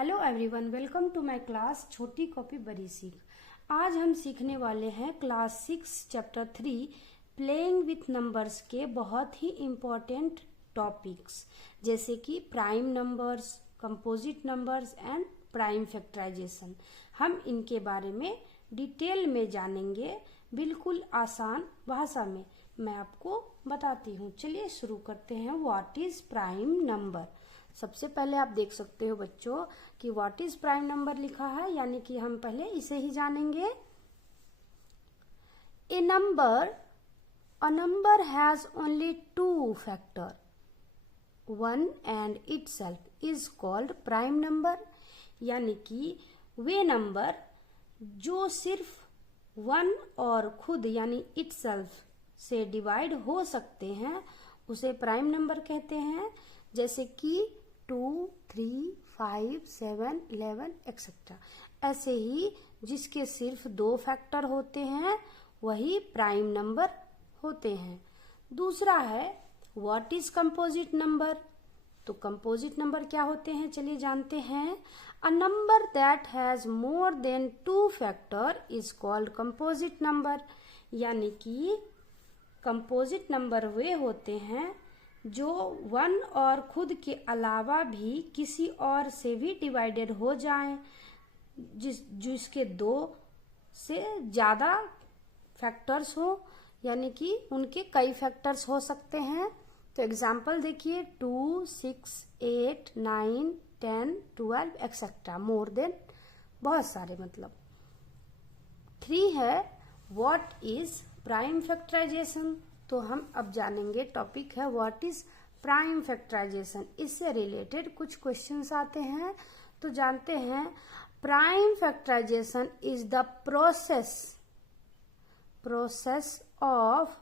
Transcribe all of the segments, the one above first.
Hello everyone, welcome to my class छोटी copy बड़ी सीख। आज हम सीखने वाले हैं class 6 chapter 3 playing with numbers के बहुत ही इम्पोर्टेंट टॉपिक्स जैसे कि prime numbers, composite numbers and prime factorisation. हम इनके बारे में डिटेल में जानेंगे, बिल्कुल आसान भाषा में मैं आपको बताती हूँ। चलिए शुरू करते हैं। What is prime number? सबसे पहले आप देख सकते हो बच्चों कि व्हाट इज प्राइम नंबर लिखा है, यानी कि हम पहले इसे ही जानेंगे। A number has only two factor, one and itself is called prime number. यानी कि वे नंबर जो सिर्फ वन और खुद यानी इटसेल्फ से डिवाइड हो सकते हैं उसे प्राइम नंबर कहते हैं। जैसे कि 2, 3, 5, 7, 11 एक्सेट्रा। ऐसे ही जिसके सिर्फ दो फैक्टर होते हैं वही प्राइम नंबर होते हैं। दूसरा है व्हाट इज कंपोजिट नंबर। तो कंपोजिट नंबर क्या होते हैं चलिए जानते हैं। A number that has more than two factor is called composite number. यानी कि कंपोजिट नंबर वे होते हैं जो वन और खुद के अलावा भी किसी और से भी डिवाइडेड हो जाएं, जिसके दो से ज्यादा फैक्टर्स हो, यानी कि उनके कई फैक्टर्स हो सकते हैं। तो एग्जांपल देखिए 2, 6, 8, 9, 10, 12 एक्सेट्रा, मोर देन बहुत सारे मतलब। 3 है व्हाट इज प्राइम फैक्टराइजेशन। तो हम अब जानेंगे, टॉपिक है व्हाट इज प्राइम फैक्टराइजेशन। इससे रिलेटेड कुछ क्वेश्चंस आते हैं, तो जानते हैं। Prime factorisation is the process of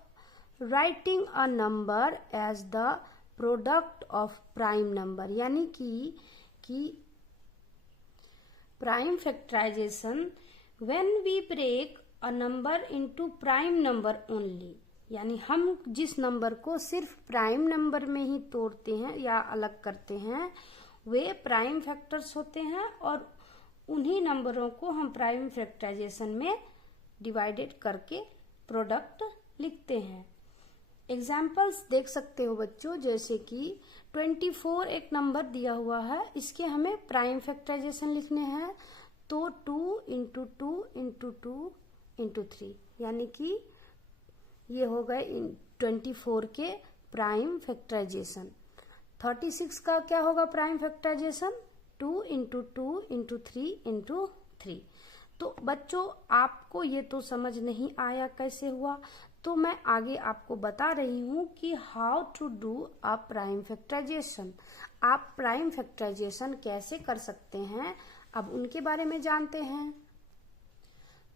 writing a number as the product of prime number. यानी कि prime factorisation when we break a number into prime number only. यानी हम जिस नंबर को सिर्फ प्राइम नंबर में ही तोड़ते हैं या अलग करते हैं वे प्राइम फैक्टर्स होते हैं, और उन्हीं नंबरों को हम प्राइम फैक्टराइजेशन में डिवाइडेड करके प्रोडक्ट लिखते हैं। एग्जाम्पल्स देख सकते हो बच्चों, जैसे कि 24 एक नंबर दिया हुआ है, इसके हमें प्राइम फैक्टराइजेशन लिखने हैं। तो 2 इंटू 2 इंटू 2 इंटू 3, यानी कि ये हो गए 24 के प्राइम फैक्टराइजेशन। 36 का क्या होगा prime factorisation? 2 into 2 into 3 into 3। तो बच्चों आपको ये तो समझ नहीं आया कैसे हुआ, तो मैं आगे आपको बता रही हूँ कि how to do a prime factorisation. आप प्राइम फैक्टराइजेशन कैसे कर सकते हैं, अब उनके बारे में जानते हैं।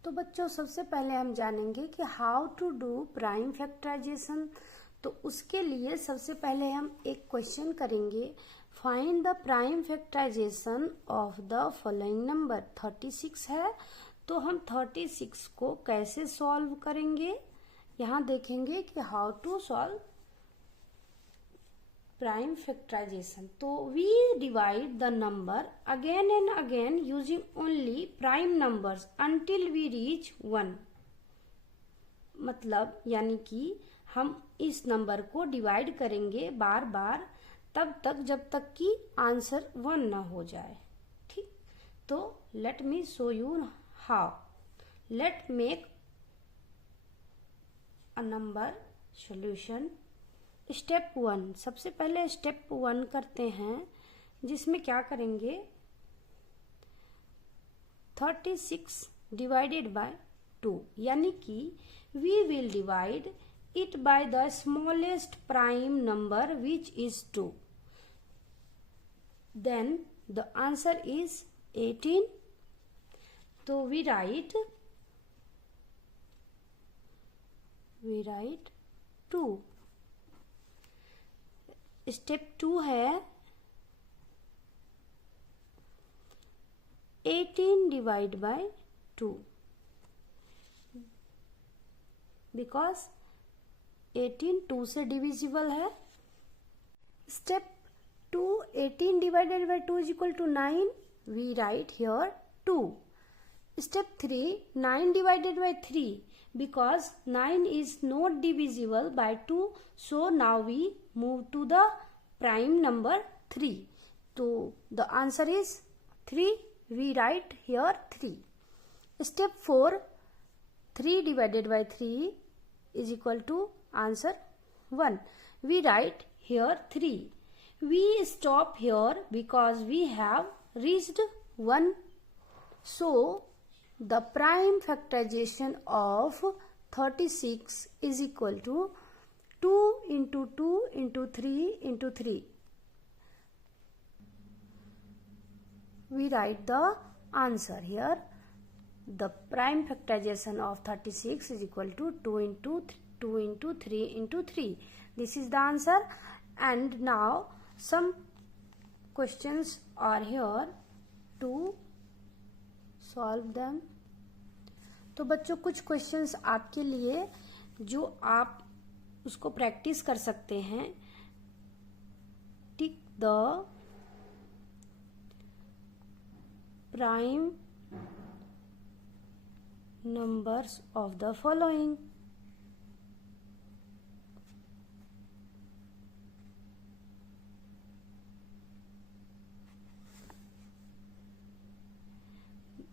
तो बच्चों सबसे पहले हम जानेंगे कि how to do prime factorisation. तो उसके लिए सबसे पहले हम एक क्वेश्चन करेंगे। Find the prime factorisation of the following number. 36 है, तो हम 36 को कैसे सॉल्व करेंगे, यहाँ देखेंगे कि how to solve prime factorisation. तो we divide the number again and again using only prime numbers until we reach 1। मतलब यानी कि हम इस नंबर को डिवाइड करेंगे बार बार तब तक जब तक कि आंसर 1 ना हो जाए। ठीक, तो let me show you how. Let make a number solution. Step 1, सबसे पहले स्टेप 1 करते हैं, जिसमें क्या करेंगे 36 डिवाइडेड बाय 2, यानी कि we will divide it by the smallest prime number which is 2। Then the answer is 18। तो वी राइट 2। स्टेप 2 है 18 डिवाइड बाय 2, बिकॉज 18 2 से डिविजिबल है। Step 2, 18 divided by 2 is equal to 9। we write here 2. Step 3, 9 divided by 3, because 9 is not divisible by 2, so now we move to the prime number 3. So the answer is 3, we write here 3. Step 4, 3 divided by 3 is equal to answer 1. We write here 3. We stop here because we have reached 1. So the prime factorization of 36 is equal to 2 into 2 into 3 into 3. We write the answer here. The prime factorization of 36 is equal to 2 into 2 into 3 into 3. This is the answer. And now some questions are here to solve them. तो बच्चों कुछ questions आपके लिए जो आप उसको practice कर सकते हैं. Tick the prime numbers of the following.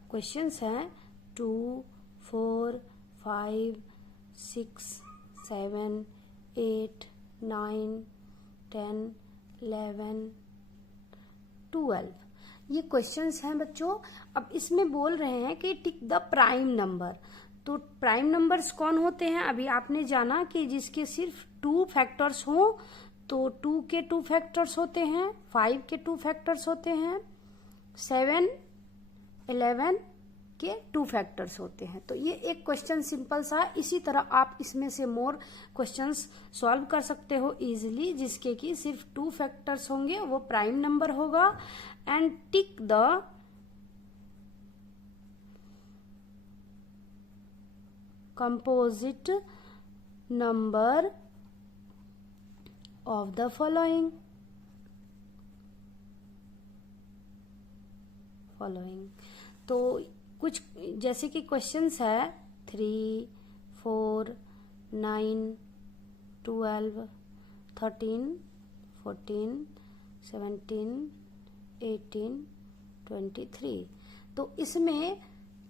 Questions हैं 2, 4, 5, 6, 7, 8, 9, 10, 11, 12. ये क्वेश्चंस हैं बच्चों. अब इसमें बोल रहे हैं कि टिक द प्राइम नंबर. तो प्राइम नंबर्स कौन होते हैं? अभी आपने जाना कि जिसके सिर्फ 2 फैक्टर्स हों तो 2 के 2 फैक्टर्स होते हैं, 5 के 2 फैक्टर्स होते हैं, 7, 11 के 2 फैक्टर्स होते हैं. तो ये एक क्वेश्चन सिंपल सा. इसी तरह आप इसमें से मोर क्वेश्चंस सॉल्व कर सकते हो इजीली, जिसके कि सिर्फ 2 फैक्टर्स होंगे, वो प्राइम नंबर होगा. And tick the composite number of the following. तो कुछ जैसे कि क्वेश्चंस है 3, 4, 9, 12, 13, 14, 17, 18, 23. तो इसमें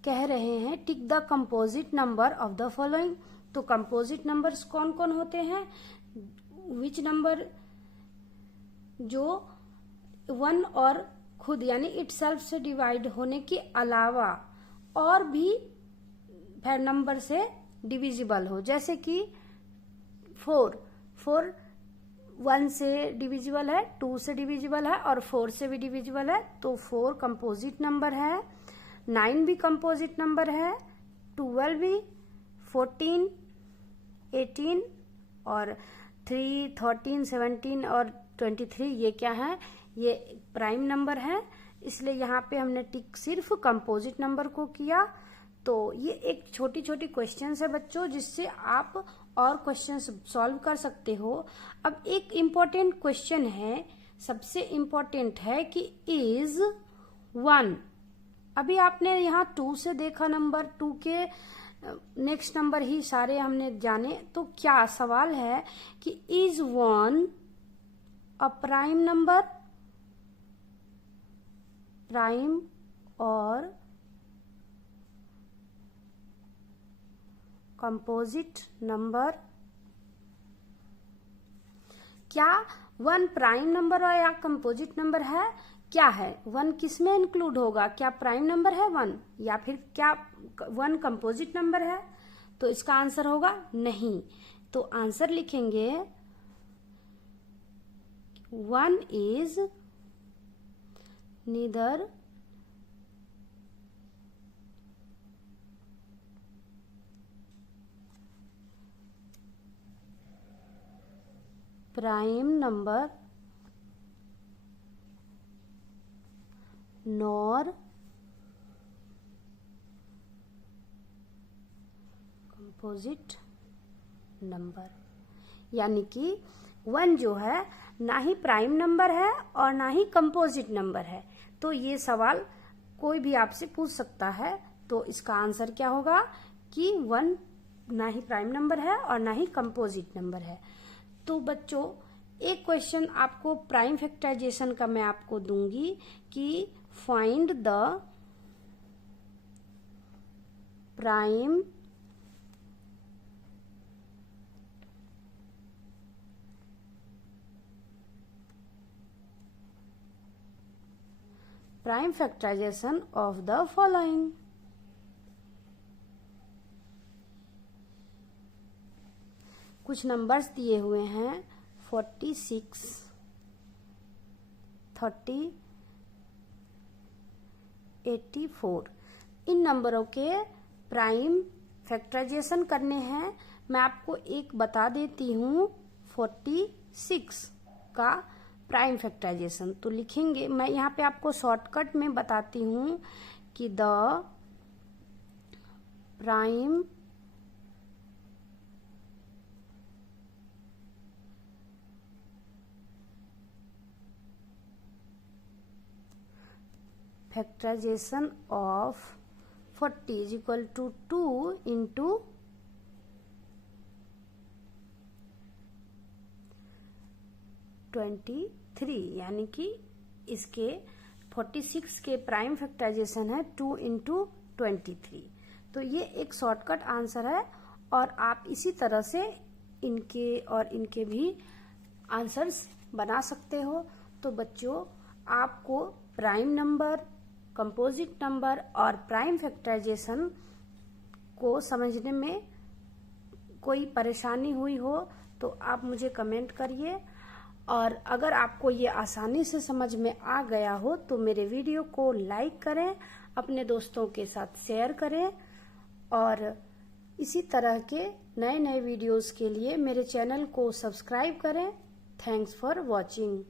कह रहे हैं tick the composite number of the following. तो कंपोजिट नंबर्स कौन कौन होते हैं? विच नंबर जो 1 और खुद यानी इटसेल्फ से डिवाइड होने के अलावा और भी नंबर से डिविजिबल हो. जैसे कि 4 1 से डिविजिबल है, 2 से डिविजिबल है और 4 से भी डिविजिबल है. तो 4 कंपोजिट नंबर है, 9 भी कंपोजिट नंबर है, 12 भी, 14, 18 और 3, 13, 17 और 23 ये क्या है? ये प्राइम नंबर है. इसलिए यहाँ पे हमने टिक सिर्फ कंपोजिट नंबर को किया. तो ये एक छोटी छोटी क्वेश्चंस है बच्चों, जिससे आप और क्वेश्चंस सॉल्व कर सकते हो. अब एक इम्पोर्टेंट क्वेश्चन है, सबसे इम्पोर्टेंट है कि इज 1. अभी आपने यहाँ 2 से देखा नंबर, 2 के नेक्स्ट नंबर ही सारे हमने जाने. तो क्या सवाल है कि is 1 a prime number? Prime और कंपोजिट नंबर. क्या 1 प्राइम नंबर है या कंपोजिट नंबर है? क्या है 1 किस में इंक्लूड होगा? क्या प्राइम नंबर है 1 या फिर क्या 1 कंपोजिट नंबर है? तो इसका आंसर होगा नहीं. तो आंसर लिखेंगे 1 is neither prime number nor composite number. यानी कि 1 जो है ना ही प्राइम नंबर है और ना ही कंपोजिट नंबर है. तो ये सवाल कोई भी आपसे पूछ सकता है, तो इसका आंसर क्या होगा कि 1 ना ही प्राइम नंबर है और ना ही कंपोजिट नंबर है। तो बच्चों, एक क्वेश्चन आपको प्राइम फैक्टराइजेशन का मैं आपको दूंगी कि find the prime factorisation of the following. कुछ नंबर्स दिए हुए हैं 46, 30, 84। इन नंबरों के प्राइम फैक्टराइजेशन करने हैं। मैं आपको एक बता देती हूँ 46 का प्राइम फैक्टराइजेशन। तो लिखेंगे, मैं यहाँ पे आपको शॉर्टकट में बताती हूँ कि the prime factorisation of 40 is equal to 2 into 23, यानी कि इसके 46 के प्राइम फैक्टराइजेशन है 2 इंटू 23। तो ये एक शॉर्टकट आंसर है और आप इसी तरह से इनके और इनके भी आंसर्स बना सकते हो। तो बच्चों, आपको प्राइम नंबर, कंपोजिट नंबर और प्राइम फैक्टराइजेशन को समझने में कोई परेशानी हुई हो तो आप मुझे कमेंट करिए, और अगर आपको ये आसानी से समझ में आ गया हो तो मेरे वीडियो को लाइक करें, अपने दोस्तों के साथ शेयर करें, और इसी तरह के नए नए वीडियोस के लिए मेरे चैनल को सब्सक्राइब करें। Thanks for watching.